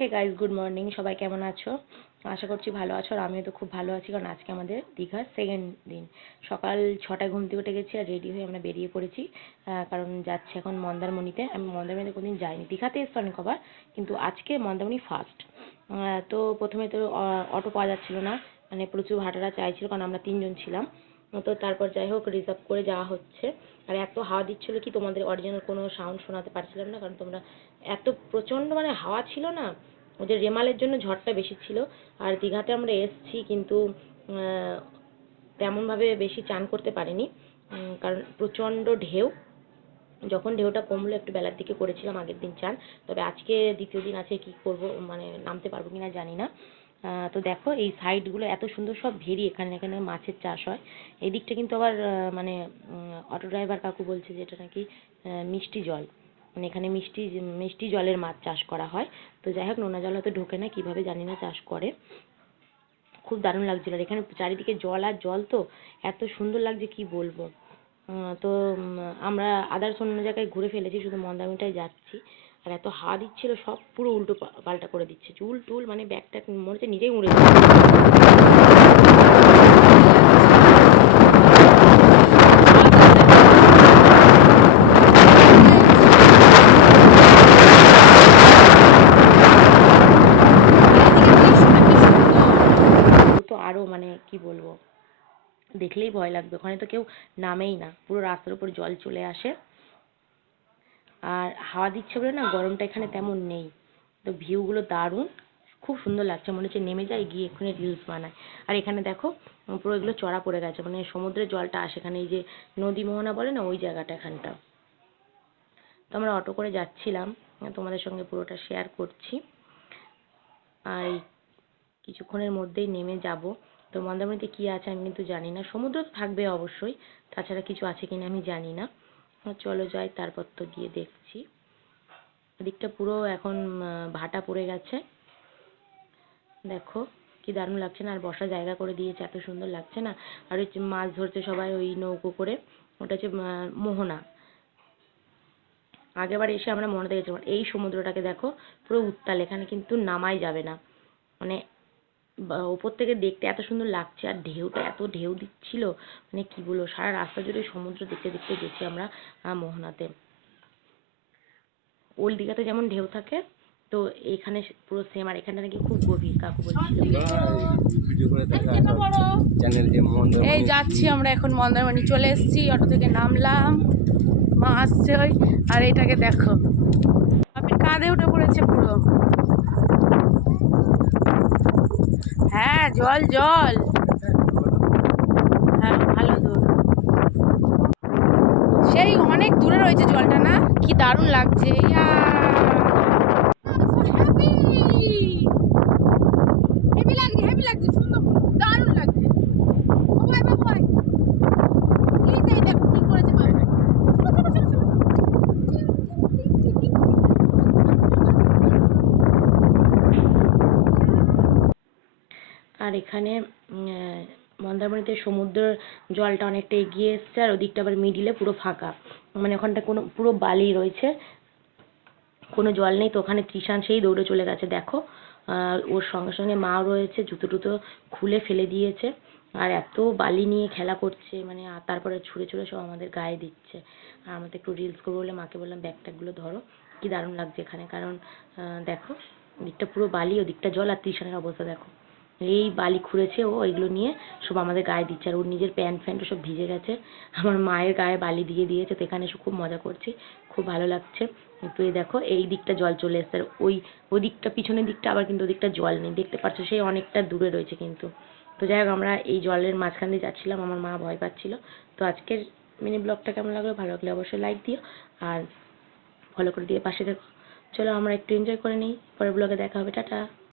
Hey guys, good morning. সবাই কেমন আছো? আশা করছি ভালো আছো। আর আমিও তো খুব ভালো আছি, কারণ আজকে আমাদের দীঘার সেকেন্ড দিন। সকাল 6টায় ঘুম থেকে উঠে গেছি আর রেডি হয়ে আমরা বেরিয়ে পড়েছি, কারণ যাচ্ছি এখন মন্দারমণিতে। আমি মন্দারমণিতে কোনোদিন যাইনি, দীঘাতে এসছি অনেকবার, কিন্তু আজকে মন্দারমণি ফার্স্ট। তো প্রথমে তো অটো পাওয়া যাচ্ছিল না, মানে প্রচুর ভাড়াটা চাইছিল, কারণ আমরা 3জন ছিলাম। তো তারপর যাই হোক রিজার্ভ করে যাওয়া হচ্ছে। আর এত হাওয়া দিচ্ছিল কি তোমাদের অরিজিনাল কোনো সাউন্ড শোনাতে পারছিলাম না, কারণ তোমরা এত প্রচণ্ড মানে হাওয়া ছিল না, ওদের রেমালের জন্য ঝড়টা বেশি ছিল। আর দীঘাতে আমরা এসেছি, কিন্তু তেমনভাবে বেশি চান করতে পারিনি, কারণ প্রচণ্ড ঢেউ। যখন ঢেউটা কমলো একটু বেলার দিকে করেছিলাম আগের দিন চান। তবে আজকে দ্বিতীয় দিন আছে, কি করব, মানে নামতে পারবো কিনা জানি না। তো দেখো এই সাইডগুলো এত সুন্দর, সব ভেরি, এখানে এখানে মাছের চাষ হয়। এই দিকটা কিন্তু আবার মানে অটো ড্রাইভার কাকু বলছে যে এটা নাকি মিষ্টি জল, মানে এখানে মিষ্টি মিষ্টি জলের মাছ চাষ করা হয়। তো যাই হোক, নোনা জল হয়তো ঢোকে না, কীভাবে জানি না, চাষ করে। খুব দারুণ লাগছিল। আর এখানে চারিদিকে জল আর জল, তো এত সুন্দর লাগছে কি বলবো। তো আমরা আদার্স অন্য জায়গায় ঘুরে ফেলেছি, শুধু মন্দারমণিটায় যাচ্ছি। আর এত হাওয়া দিচ্ছিল, সব পুরো উল্টো পাল্টা করে দিচ্ছে, চুল টুল মানে ব্যাগটা মনে হচ্ছে নিজেই উড়ে তো আরও মানে কি বলবো, দেখলেই ভয় লাগবে। ওখানে তো কেউ নামেই না, পুরো রাস্তার উপর জল চলে আসে। আর হাওয়া দিচ্ছে বলে না, গরমটা এখানে তেমন নেই। তো ভিউগুলো দারুণ, খুব সুন্দর লাগছে, মনে হচ্ছে নেমে যায়, গিয়ে এক্ষুনি রিলস বানায়। আর এখানে দেখো পুরো এগুলো চড়া পড়ে গেছে, মানে সমুদ্রের জলটা আসে এখানে, এই যে নদী মোহনা বলে না, ওই জায়গাটা এখানটা। তো আমরা অটো করে যাচ্ছিলাম, তোমাদের সঙ্গে পুরোটা শেয়ার করছি। আর এই কিছুক্ষণের মধ্যেই নেমে যাব। তো মন্দারমণিতে কী আছে আমি কিন্তু জানি না, সমুদ্র তো থাকবে অবশ্যই, তাছাড়া কিছু আছে কিনা আমি জানি না। চলো যাই, তারপর তো গিয়ে দেখছি। এদিকটা পুরো এখন ভাটা পড়ে গেছে, দেখো কি দারুণ লাগছে না। আর বসার জায়গা করে দিয়েছে, এত সুন্দর লাগছে না। আর ওই মাছ ধরছে সবাই ওই নৌকো করে, ওটা হচ্ছে মোহনা। আগেরবার এসে আমরা মনে দেখেছিলাম। এই সমুদ্রটাকে দেখো পুরো উত্তাল, এখানে কিন্তু নামাই যাবে না, মানে ওপর থেকে দেখতে এত সুন্দর লাগছে। আর ঢেউটা এত ঢেউ দিচ্ছিল, মানে কি বলবো, সারা রাস্তা জুড়ে সমুদ্র দেখতে দেখতে গেছি আমরা মোহনাতে। ওল্ড দীঘাতে যেমন ঢেউ থাকে, তো এখানে পুরো সেম। আর এখানটা নাকি খুব গভীর, কাকু বলছিল। এই যাচ্ছি আমরা এখন মন্দারমণি, চলে এসেছি, অটো থেকে নামলাম, মা আসছে ওই। আর এটাকে দেখো, আপনি কাঁধে উঠে পড়েছে পুরো। হ্যাঁ, জল জল, হ্যাঁ ভালো দূর, সেই অনেক দূরে রয়েছে জলটা, না কি দারুণ লাগছে। হেভি লাগছে, হেভি লাগছে, সুন্দর, দারুণ লাগছে। ও ভাই ভাই, প্লিজ এই দেখো কি করেছে ভাই। আর এখানে মন্দারমণিতে সমুদ্রের জলটা অনেকটা এগিয়ে এসছে, আর ওদিকটা আবার মিডিলে পুরো ফাঁকা, মানে ওখানটা কোনো পুরো বালি রয়েছে, কোনো জল নেই। তো ওখানে তৃষান সেই দৌড়ে চলে গেছে, দেখো ওর সঙ্গে সঙ্গে মাও রয়েছে, জুতো টুতো খুলে ফেলে দিয়েছে। আর এত বালি নিয়ে খেলা করছে, মানে তারপরে ছুঁড়ে ছুঁড়ে সব আমাদের গায়ে দিচ্ছে। আর আমাদের একটু রিলস করবো বলে মাকে বললাম ব্যাগ ট্যাগগুলো ধরো, কি দারুণ লাগছে এখানে। কারণ দেখো ওদিকটা পুরো বালি, ওদিকটা জল। আর তৃষানের অবস্থা দেখো, এই বালি খুঁড়েছে ও, এগুলো নিয়ে সব আমাদের গায়ে দিচ্ছে। আর ওর নিজের প্যান্ট ফ্যান্টও সব ভিজে গেছে, আমার মায়ের গায়ে বালি দিয়ে দিয়েছে। তো এখানে এসে খুব মজা করছি, খুব ভালো লাগছে। তো এই দেখো এই দিকটা জল চলে এসছে, আর ওই দিকটা পিছনের দিকটা আবার কিন্তু ওদিকটা জল নেই, দেখতে পাচ্ছ, সেই অনেকটা দূরে রয়েছে কিন্তু। তো যাই হোক আমরা এই জলের মাঝখান দিয়ে যাচ্ছিলাম, আমার মা ভয় পাচ্ছিল। তো আজকের মিনি ব্লগটা কেমন লাগলো, ভালো লাগলে অবশ্যই লাইক দিও আর ফলো করে দিয়ে পাশে দেখো। চলো আমরা একটু এনজয় করে নিই, পরের ব্লগে দেখা হবে, টাটা।